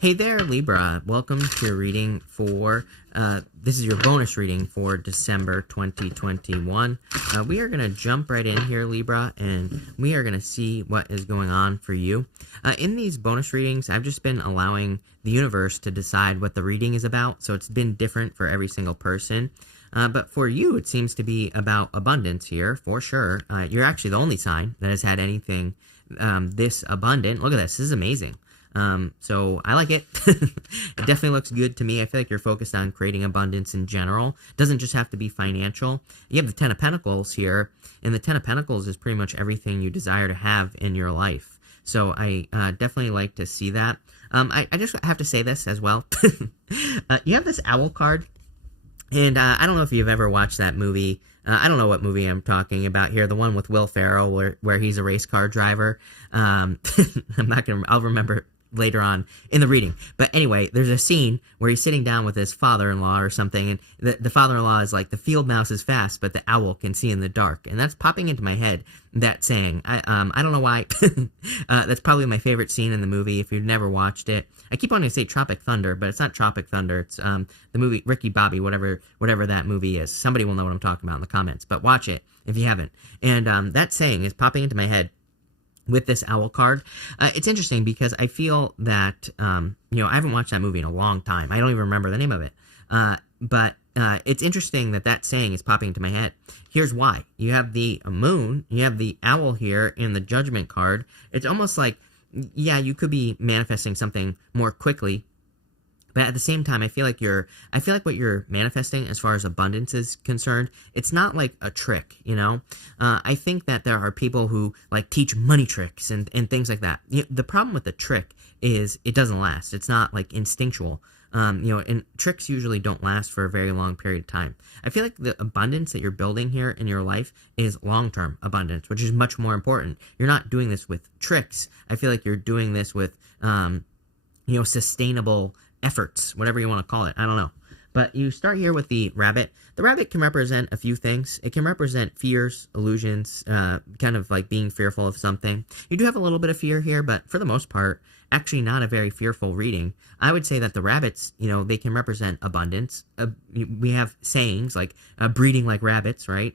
Hey there, Libra. Welcome to your reading for, this is your bonus reading for December 2021. We are going to jump right in here, Libra, and we are going to see what is going on for you. In these bonus readings, I've just been allowing the universe to decide what the reading is about, so it's been different for every single person. But for you, it seems to be about abundance here, for sure. You're actually the only sign that has had anything this abundant. Look at this. This is amazing. So I like it. It definitely looks good to me. I feel like you're focused on creating abundance in general. It doesn't just have to be financial. You have the Ten of Pentacles here, and the Ten of Pentacles is pretty much everything you desire to have in your life. So I definitely like to see that. I just have to say this as well. You have this owl card, and I don't know if you've ever watched that movie. I don't know what movie I'm talking about here. The one with Will Ferrell where he's a race car driver. I'll remember later on in the reading. But anyway, there's a scene where he's sitting down with his father-in-law or something, and the father-in-law is like, the field mouse is fast, but the owl can see in the dark. And that's popping into my head, that saying. I don't know why. That's probably my favorite scene in the movie if you've never watched it. I keep wanting to say Tropic Thunder, but it's not Tropic Thunder. It's the movie Ricky Bobby, whatever that movie is. Somebody will know what I'm talking about in the comments, but watch it if you haven't. And that saying is popping into my head with this owl card. It's interesting because I feel that, I haven't watched that movie in a long time. I don't even remember the name of it. But it's interesting that saying is popping into my head. Here's why. You have the moon, you have the owl here in the judgment card. It's almost like, yeah, you could be manifesting something more quickly. But at the same time, I feel like what you're manifesting as far as abundance is concerned, it's not like a trick, I think that there are people who like teach money tricks and things like that. The problem with the trick is it doesn't last. It's not like instinctual. And tricks usually don't last for a very long period of time. I feel like the abundance that you're building here in your life is long-term abundance, which is much more important. You're not doing this with tricks. I feel like you're doing this with, sustainable efforts, whatever you want to call it. I don't know. But you start here with the rabbit. The rabbit can represent a few things. It can represent fears, illusions, kind of like being fearful of something. You do have a little bit of fear here, but for the most part, actually not a very fearful reading. I would say that the rabbits, they can represent abundance. We have sayings like breeding like rabbits, right?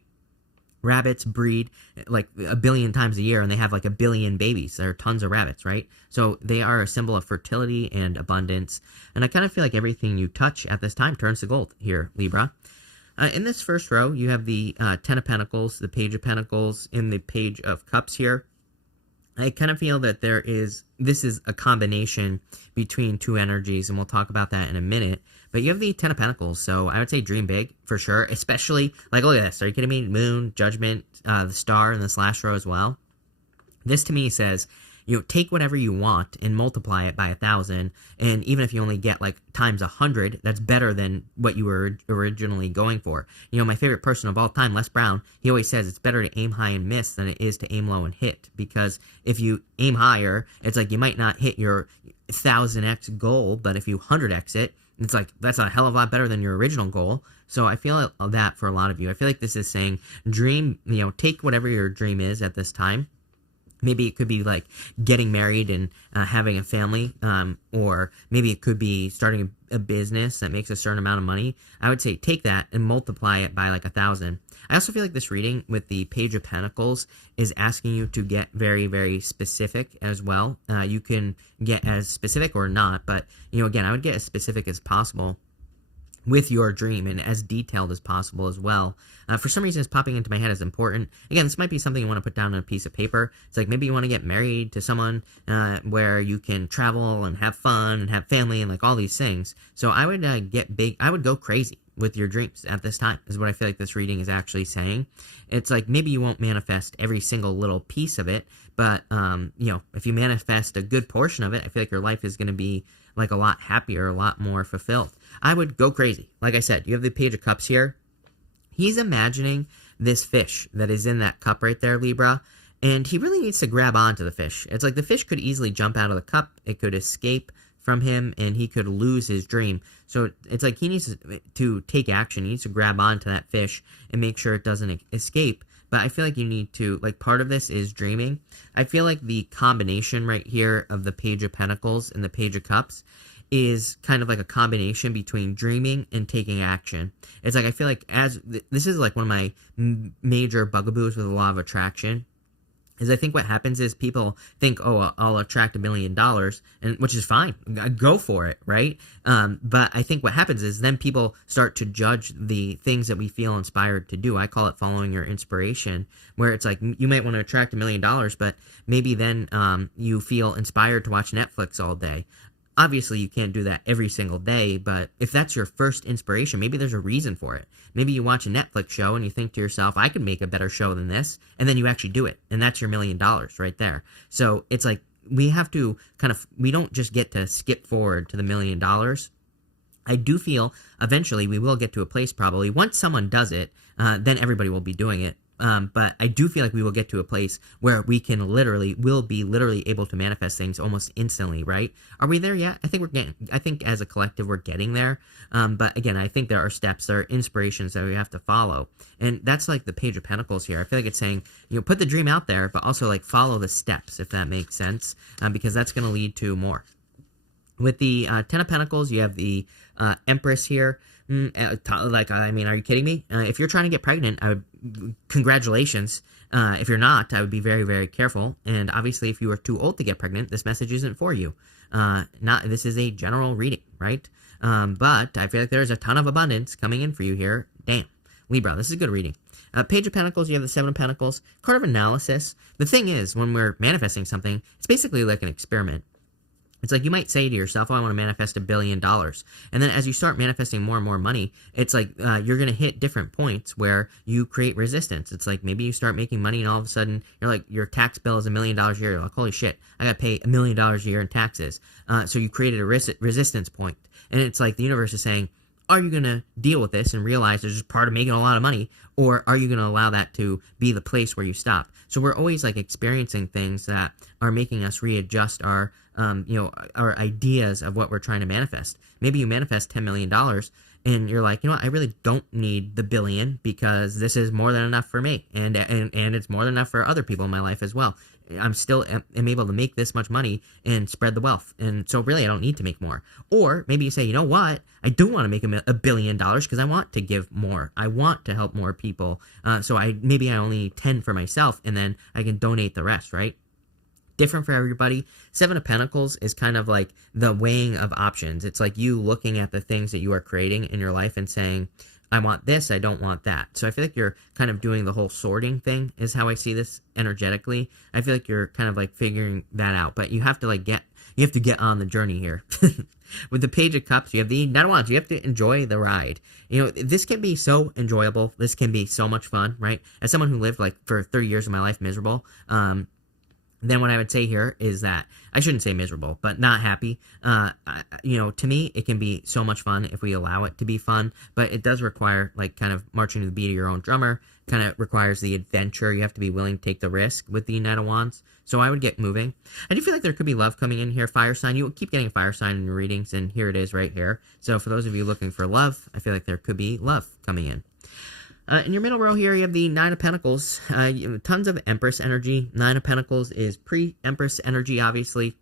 Rabbits breed like 1 billion times a year, and they have like 1 billion babies. There are tons of rabbits, right? So they are a symbol of fertility and abundance. And I kind of feel like everything you touch at this time turns to gold here, Libra. In this first row, you have the Ten of Pentacles, the Page of Pentacles, and the Page of Cups here. I kind of feel that this is a combination between two energies, and we'll talk about that in a minute. But you have the Ten of Pentacles, so I would say dream big, for sure. Especially, like, look at this. Are you kidding me? Moon, Judgment, the Star in this last row as well. This, to me, says, take whatever you want and multiply it by 1,000. And even if you only get, like, times 100, that's better than what you were originally going for. My favorite person of all time, Les Brown, he always says it's better to aim high and miss than it is to aim low and hit. Because if you aim higher, it's like you might not hit your 1,000x goal, but if you 100x it, it's like, that's a hell of a lot better than your original goal. So I feel that for a lot of you. I feel like this is saying dream, take whatever your dream is at this time. Maybe it could be like getting married and having a family, or maybe it could be starting a business that makes a certain amount of money. I would say take that and multiply it by like 1,000. I also feel like this reading with the Page of Pentacles is asking you to get very, very specific as well. You can get as specific or not, but, again, I would get as specific as possible with your dream and as detailed as possible as well. For some reason, it's popping into my head as important. Again, this might be something you want to put down on a piece of paper. It's like maybe you want to get married to someone where you can travel and have fun and have family and like all these things. So I would get big. I would go crazy with your dreams at this time, is what I feel like this reading is actually saying. It's like maybe you won't manifest every single little piece of it, but, if you manifest a good portion of it, I feel like your life is going to be like a lot happier, a lot more fulfilled. I would go crazy. Like I said, you have the Page of Cups here. He's imagining this fish that is in that cup right there, Libra, and he really needs to grab onto the fish. It's like the fish could easily jump out of the cup. It could escape from him, and he could lose his dream. So it's like he needs to take action. He needs to grab onto that fish and make sure it doesn't escape. But I feel like you need to, like, part of this is dreaming. I feel like the combination right here of the Page of Pentacles and the Page of Cups is kind of like a combination between dreaming and taking action. It's like I feel like this is like one of my major bugaboos with the law of attraction. Is I think what happens is people think, oh, I'll attract $1 million, and which is fine, go for it, right? But I think what happens is then people start to judge the things that we feel inspired to do. I call it following your inspiration, where it's like you might want to attract $1 million, but maybe then you feel inspired to watch Netflix all day. Obviously, you can't do that every single day, but if that's your first inspiration, maybe there's a reason for it. Maybe you watch a Netflix show and you think to yourself, I could make a better show than this, and then you actually do it, and that's your $1 million right there. So it's like we have to we don't just get to skip forward to the $1 million. I do feel eventually we will get to a place probably, once someone does it, then everybody will be doing it. But I do feel like we will get to a place where we will be literally able to manifest things almost instantly, right? Are we there yet? I think as a collective, we're getting there. But again, I think there are steps, there are inspirations that we have to follow. And that's like the Page of Pentacles here. I feel like it's saying, put the dream out there, but also like follow the steps, if that makes sense, because that's going to lead to more. With the Ten of Pentacles, you have the Empress here. I mean, are you kidding me? If you're trying to get pregnant, congratulations. If you're not, I would be very, very careful. And obviously, if you are too old to get pregnant, this message isn't for you. This is a general reading, right? But I feel like there's a ton of abundance coming in for you here. Damn. Libra, this is a good reading. Page of Pentacles, you have the Seven of Pentacles. Card of Analysis. The thing is, when we're manifesting something, it's basically like an experiment. It's like you might say to yourself, oh, I want to manifest $1 billion. And then as you start manifesting more and more money, it's like you're going to hit different points where you create resistance. It's like maybe you start making money and all of a sudden you're like, your tax bill is $1 million a year. You're like, holy shit, I got to pay $1 million a year in taxes. So you created a resistance point. And it's like the universe is saying, are you going to deal with this and realize there's just part of making a lot of money, or are you going to allow that to be the place where you stop? So we're always like experiencing things that are making us readjust our our ideas of what we're trying to manifest. Maybe you manifest $10 million and you're like, I really don't need the billion because this is more than enough for me. And it's more than enough for other people in my life as well. I'm still am able to make this much money and spread the wealth. And so really I don't need to make more. Or maybe you say, you know what? I do want to make $1 billion because I want to give more. I want to help more people. So maybe I only need 10 for myself and then I can donate the rest, right? Different for everybody. Seven of Pentacles is kind of like the weighing of options. It's like you looking at the things that you are creating in your life and saying, I want this, I don't want that. So I feel like you're kind of doing the whole sorting thing is how I see this energetically. I feel like you're kind of like figuring that out, but you have to get on the journey here. With the Page of Cups, you have the Knight of Wands. You have to enjoy the ride. This can be so enjoyable. This can be so much fun, right? As someone who lived like for 30 years of my life miserable, then what I would say here is that I shouldn't say miserable, but not happy. To me, it can be so much fun if we allow it to be fun, but it does require like kind of marching to the beat of your own drummer, kind of requires the adventure. You have to be willing to take the risk with the Knight of Wands. So I would get moving. I do feel like there could be love coming in here. Fire sign. You will keep getting a fire sign in your readings, and here it is right here. So for those of you looking for love, I feel like there could be love coming in. In your middle row here, you have the Nine of Pentacles. You have tons of Empress energy. Nine of Pentacles is pre-Empress energy, obviously.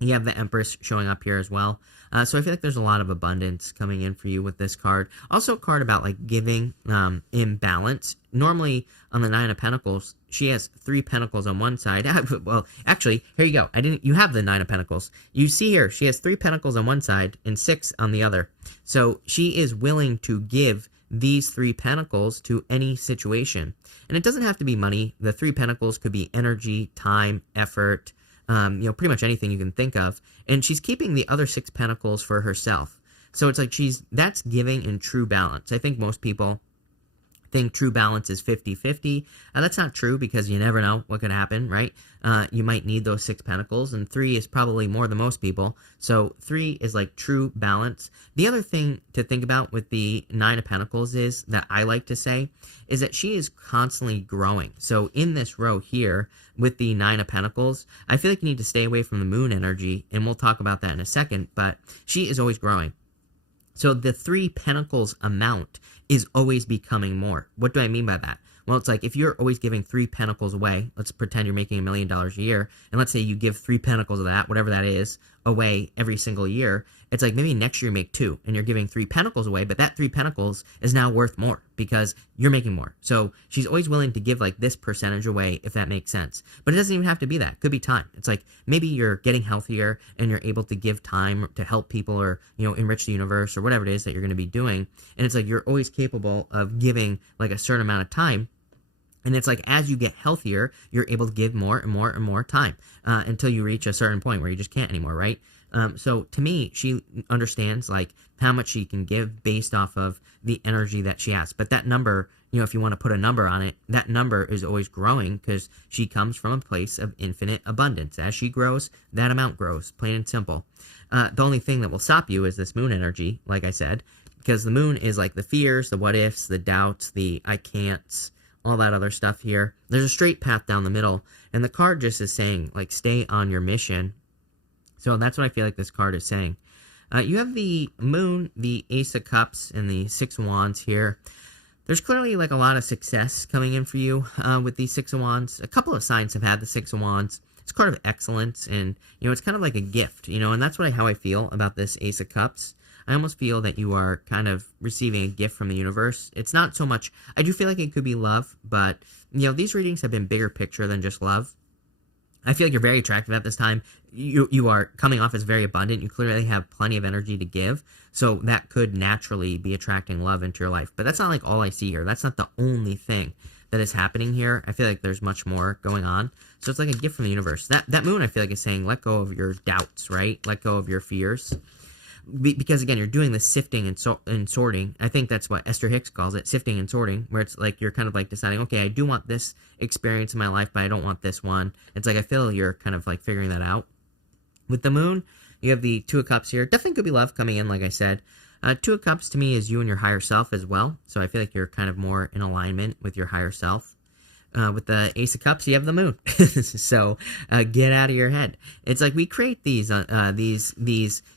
You have the Empress showing up here as well. So I feel like there's a lot of abundance coming in for you with this card. Also a card about like giving imbalance. Normally on the Nine of Pentacles, she has 3 pentacles on one side. Well, actually, here you go. You have the Nine of Pentacles. You see here, she has 3 pentacles on one side and 6 on the other. So she is willing to give these 3 pentacles to any situation. And it doesn't have to be money. The 3 pentacles could be energy, time, effort, pretty much anything you can think of. And she's keeping the other 6 pentacles for herself. So it's like that's giving in true balance. I think most people think true balance is 50-50. That's not true because you never know what could happen, right? You might need those 6 pentacles, and 3 is probably more than most people. So 3 is like true balance. The other thing to think about with the Nine of Pentacles is that I like to say is that she is constantly growing. So in this row here with the Nine of Pentacles, I feel like you need to stay away from the moon energy, and we'll talk about that in a second, but she is always growing. So the 3 pentacles amount is always becoming more. What do I mean by that? Well, it's like if you're always giving 3 pentacles away, let's pretend you're making $1 million a year, and let's say you give 3 pentacles of that, whatever that is, away every single year, it's like maybe next year you make 2 and you're giving 3 pentacles away, but that 3 pentacles is now worth more because you're making more. So she's always willing to give like this percentage away, if that makes sense. But it doesn't even have to be that. It could be time. It's like maybe you're getting healthier and you're able to give time to help people or, enrich the universe or whatever it is that you're going to be doing. And it's like you're always capable of giving like a certain amount of time. And it's like as you get healthier, you're able to give more and more and more time until you reach a certain point where you just can't anymore, right? So to me, she understands like how much she can give based off of the energy that she has. But that number, if you want to put a number on it, that number is always growing because she comes from a place of infinite abundance. As she grows, that amount grows, plain and simple. The only thing that will stop you is this moon energy, like I said, because the moon is like the fears, the what ifs, the doubts, the I can'ts, all that other stuff here. There's a straight path down the middle, and the card just is saying, like, stay on your mission. So that's what I feel like this card is saying. You have the moon, the Ace of Cups, and the Six of Wands here. There's clearly, like, a lot of success coming in for you with these Six of Wands. A couple of signs have had the Six of Wands. It's a card of excellence, and, it's kind of like a gift, and that's how I feel about this Ace of Cups. I almost feel that you are kind of receiving a gift from the universe. It's not so much, I do feel like it could be love, but, these readings have been bigger picture than just love. I feel like you're very attractive at this time. You are coming off as very abundant. You clearly have plenty of energy to give, so that could naturally be attracting love into your life. But that's not like all I see here. That's not the only thing that is happening here. I feel like there's much more going on. So it's like a gift from the universe. That moon, I feel like, is saying, let go of your doubts, right? Let go of your fears. Because, again, you're doing this sifting and sorting. I think that's what Esther Hicks calls it, sifting and sorting, where it's like you're kind of like deciding, okay, I do want this experience in my life, but I don't want this one. It's like I feel you're kind of like figuring that out. With the moon, you have the Two of Cups here. Definitely could be love coming in, like I said. Two of Cups to me is you and your higher self as well. So I feel like you're kind of more in alignment with your higher self. With the Ace of Cups, you have the moon. So get out of your head. It's like we create these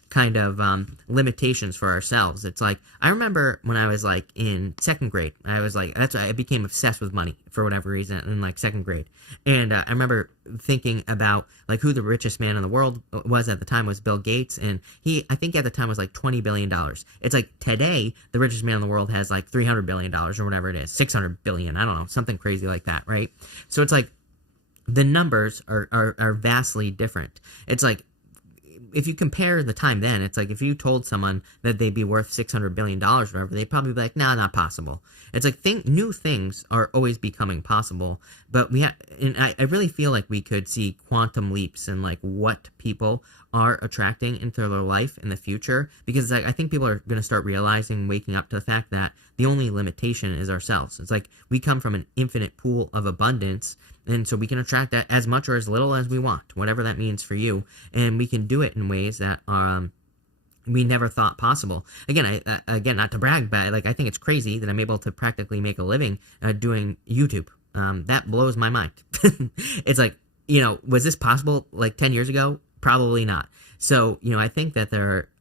kind of limitations for ourselves. It's like I remember when I was like in second grade, I became obsessed with money for whatever reason in like second grade, and I remember thinking about like who the richest man in the world was at the time was Bill Gates, and I think at the time was like $20 billion. It's like today the richest man in the world has like $300 billion or whatever it is, 600 billion, I don't know, something crazy like that, right? So it's like the numbers are vastly different. It's like if you compare the time then, it's like if you told someone that they'd be worth $600 billion or whatever, they'd probably be like, nah, not possible. It's like new things are always becoming possible, but and I really feel like we could see quantum leaps in like what people are attracting into their life in the future, because I think people are going to start realizing, waking up to the fact that the only limitation is ourselves. It's like we come from an infinite pool of abundance, and so we can attract that as much or as little as we want, whatever that means for you, and we can do it in ways that we never thought possible. Again, not to brag, but like I think it's crazy that I'm able to practically make a living doing YouTube. That blows my mind. It's like, was this possible like 10 years ago? Probably not. So, I think that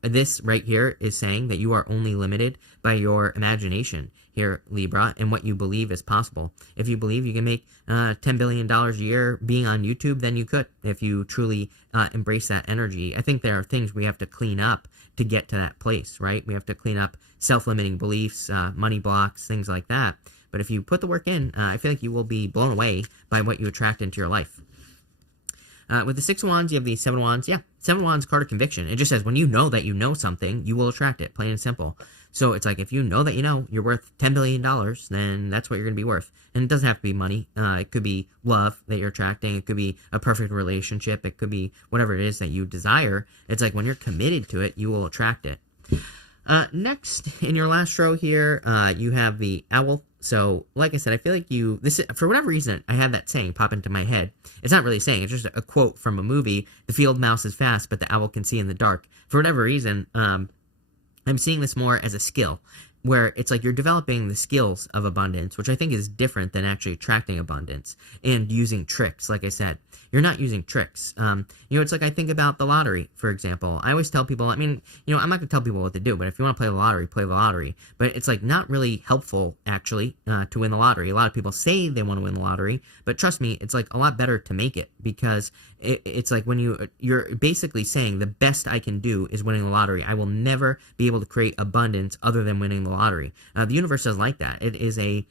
this right here is saying that you are only limited by your imagination here, Libra, and what you believe is possible. If you believe you can make $10 billion a year being on YouTube, then you could, if you truly embrace that energy. I think there are things we have to clean up to get to that place, right? We have to clean up self-limiting beliefs, money blocks, things like that. But if you put the work in, I feel like you will be blown away by what you attract into your life. With the Six of Wands, you have the Seven of Wands. Yeah, Seven of Wands, card of conviction. It just says when you know that you know something, you will attract it, plain and simple. So it's like if you know that you're worth $10 billion, then that's what you're going to be worth. And it doesn't have to be money. It could be love that you're attracting. It could be a perfect relationship. It could be whatever it is that you desire. It's like when you're committed to it, you will attract it. Next, in your last row here, you have the owl. So, like I said, I feel like for whatever reason, I had that saying pop into my head. It's not really a saying, it's just a quote from a movie. The field mouse is fast, but the owl can see in the dark. For whatever reason, I'm seeing this more as a skill, where it's like you're developing the skills of abundance, which I think is different than actually attracting abundance and using tricks. Like I said, you're not using tricks. It's like I think about the lottery, for example. I always tell people, I'm not going to tell people what to do, but if you want to play the lottery, play the lottery. But it's like not really helpful, actually, to win the lottery. A lot of people say they want to win the lottery, but trust me, it's like a lot better to make it, because it's like when you're basically saying the best I can do is winning the lottery. I will never be able to create abundance other than winning the lottery. The universe doesn't like that. It is it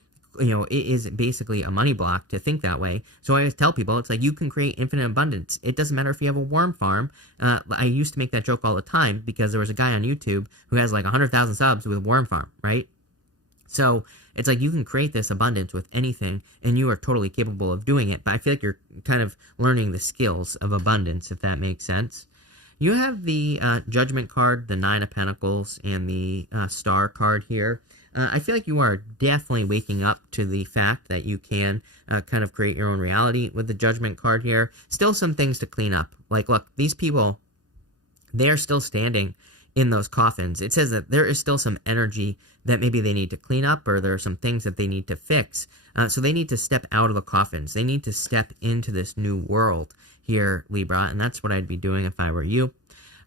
is basically a money block to think that way. So I always tell people, it's like you can create infinite abundance. It doesn't matter if you have a worm farm. I used to make that joke all the time because there was a guy on YouTube who has like 100,000 subs with a worm farm, right? So it's like you can create this abundance with anything, and you are totally capable of doing it. But I feel like you're kind of learning the skills of abundance, if that makes sense. You have the Judgment card, the Nine of Pentacles, and the Star card here. I feel like you are definitely waking up to the fact that you can kind of create your own reality with the Judgment card here. Still some things to clean up. Like, look, these people, they are still standing in those coffins. It says that there is still some energy that maybe they need to clean up, or there are some things that they need to fix. So they need to step out of the coffins. They need to step into this new world here, Libra, and that's what I'd be doing if I were you.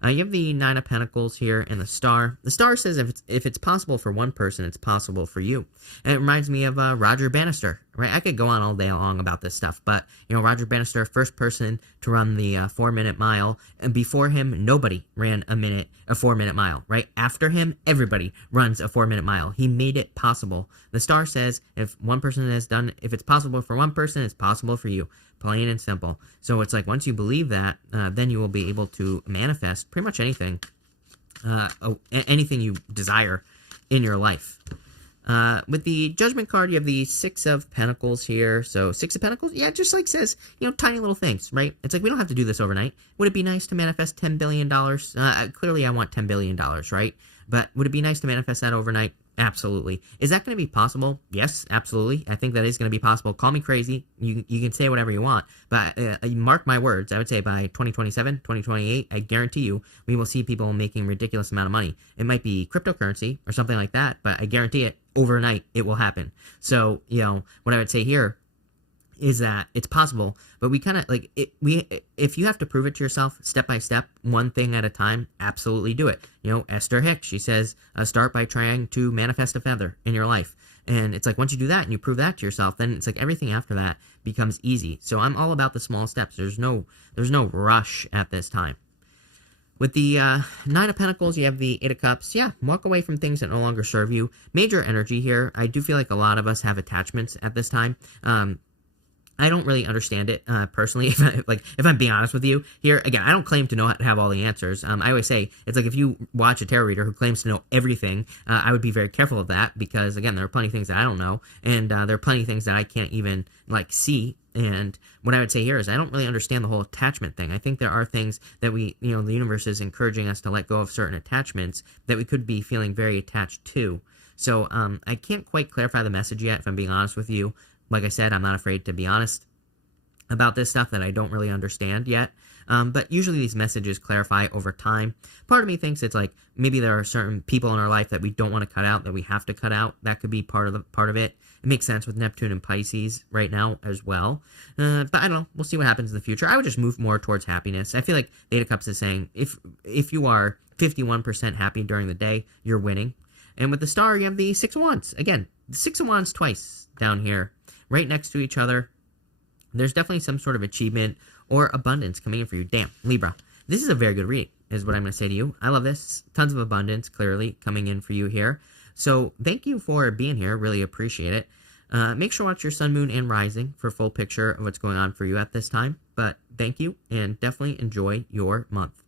You have the Nine of Pentacles here and the Star. The Star says if it's possible for one person, it's possible for you. And it reminds me of Roger Bannister, right? I could go on all day long about this stuff, but, Roger Bannister, first person to run the 4-minute mile, and before him, nobody ran a 4-minute mile, right? After him, everybody runs a 4-minute mile. He made it possible. The Star says if it's possible for one person, it's possible for you. Plain and simple. So it's like once you believe that, then you will be able to manifest pretty much anything, anything you desire in your life. With the Judgment card, you have the Six of Pentacles here. So Six of Pentacles, yeah, it just like says, tiny little things, right? It's like we don't have to do this overnight. Would it be nice to manifest $10 billion? Clearly, I want $10 billion, right? But would it be nice to manifest that overnight? Absolutely. Is that going to be possible? Yes, absolutely. I think that is going to be possible. Call me crazy. You can say whatever you want. But mark my words. I would say by 2027, 2028, I guarantee you, we will see people making a ridiculous amount of money. It might be cryptocurrency or something like that, but I guarantee it, overnight, it will happen. So, what I would say here is that it's possible, but we kind of like it. If you have to prove it to yourself step by step, one thing at a time, absolutely do it. Esther Hicks, she says, start by trying to manifest a feather in your life. And it's like once you do that and you prove that to yourself, then it's like everything after that becomes easy. So I'm all about the small steps. There's no rush at this time. With the Nine of Pentacles, you have the Eight of Cups. Yeah, walk away from things that no longer serve you. Major energy here. I do feel like a lot of us have attachments at this time. I don't really understand it personally. If I'm being honest with you here, again, I don't claim to have all the answers. I always say it's like if you watch a tarot reader who claims to know everything, I would be very careful of that because again, there are plenty of things that I don't know, and there are plenty of things that I can't even see. And what I would say here is I don't really understand the whole attachment thing. I think there are things that the universe is encouraging us to let go of certain attachments that we could be feeling very attached to. So I can't quite clarify the message yet, if I'm being honest with you. Like I said, I'm not afraid to be honest about this stuff that I don't really understand yet. But usually these messages clarify over time. Part of me thinks it's like maybe there are certain people in our life that we don't want to cut out, that we have to cut out. That could be part of it. It makes sense with Neptune and Pisces right now as well. But I don't know. We'll see what happens in the future. I would just move more towards happiness. I feel like the Eight of Cups is saying if you are 51% happy during the day, you're winning. And with the Star, you have the Six of Wands. Again, the Six of Wands twice down here, right next to each other. There's definitely some sort of achievement or abundance coming in for you. Damn, Libra. This is a very good reading, is what I'm going to say to you. I love this. Tons of abundance, clearly, coming in for you here. So thank you for being here. Really appreciate it. Make sure to watch your sun, moon, and rising for a full picture of what's going on for you at this time. But thank you, and definitely enjoy your month.